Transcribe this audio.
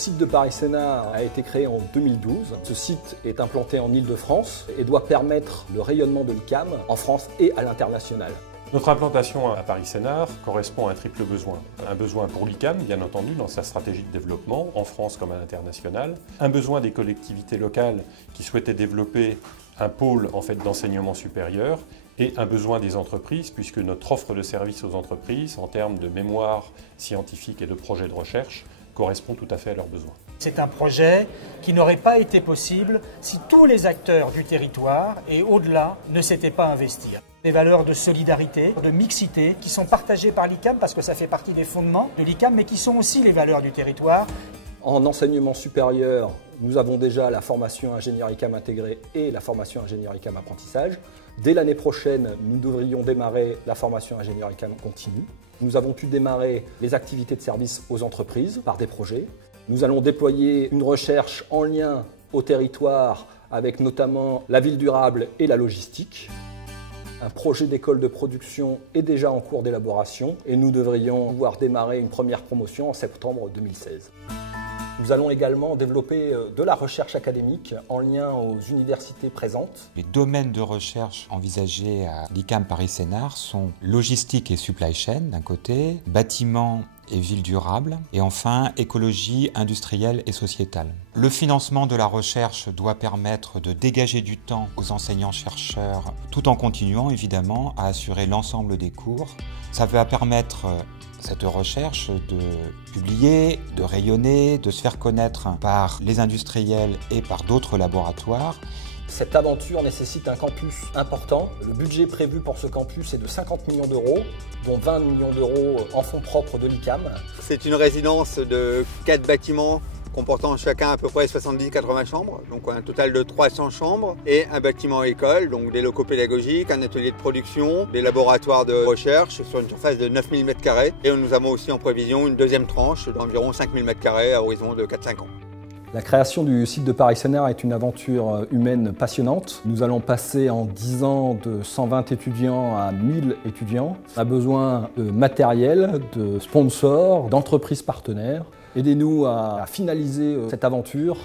site de Paris-Sénart a été créé en 2012. Ce site est implanté en Île-de-France et doit permettre le rayonnement de l'ICAM en France et à l'international. Notre implantation à Paris-Sénart correspond à un triple besoin. Un besoin pour l'ICAM, bien entendu, dans sa stratégie de développement, en France comme à l'international. Un besoin des collectivités locales qui souhaitaient développer un pôle d'enseignement supérieur. Et un besoin des entreprises, puisque notre offre de services aux entreprises, en termes de mémoire scientifique et de projets de recherche, correspond tout à fait à leurs besoins. C'est un projet qui n'aurait pas été possible si tous les acteurs du territoire et au-delà ne s'étaient pas investis. Des valeurs de solidarité, de mixité, qui sont partagées par l'ICAM parce que ça fait partie des fondements de l'ICAM, mais qui sont aussi les valeurs du territoire. En enseignement supérieur, nous avons déjà la formation ingénieur ICAM intégrée et la formation ingénieur ICAM apprentissage. Dès l'année prochaine, nous devrions démarrer la formation ingénieur ICAM continue. Nous avons pu démarrer les activités de service aux entreprises par des projets. Nous allons déployer une recherche en lien au territoire avec notamment la ville durable et la logistique. Un projet d'école de production est déjà en cours d'élaboration et nous devrions pouvoir démarrer une première promotion en septembre 2016. Nous allons également développer de la recherche académique en lien aux universités présentes. Les domaines de recherche envisagés à l'ICAM Paris-Sénart sont logistique et supply chain d'un côté, bâtiments et villes durables, et enfin écologie industrielle et sociétale. Le financement de la recherche doit permettre de dégager du temps aux enseignants-chercheurs, tout en continuant évidemment à assurer l'ensemble des cours. Ça va permettre cette recherche de publier, de rayonner, de se faire connaître par les industriels et par d'autres laboratoires. Cette aventure nécessite un campus important. Le budget prévu pour ce campus est de 50 millions d'euros, dont 20 millions d'euros en fonds propres de l'ICAM. C'est une résidence de 4 bâtiments comportant chacun à peu près 70-80 chambres, donc un total de 300 chambres, et un bâtiment école, donc des locaux pédagogiques, un atelier de production, des laboratoires de recherche sur une surface de 9000 m². Et nous avons aussi en prévision une deuxième tranche d'environ 5000 m² à horizon de 4-5 ans. La création du site de Paris-Sénart est une aventure humaine passionnante. Nous allons passer en 10 ans de 120 étudiants à 1000 étudiants. On a besoin de matériel, de sponsors, d'entreprises partenaires. Aidez-nous à finaliser cette aventure.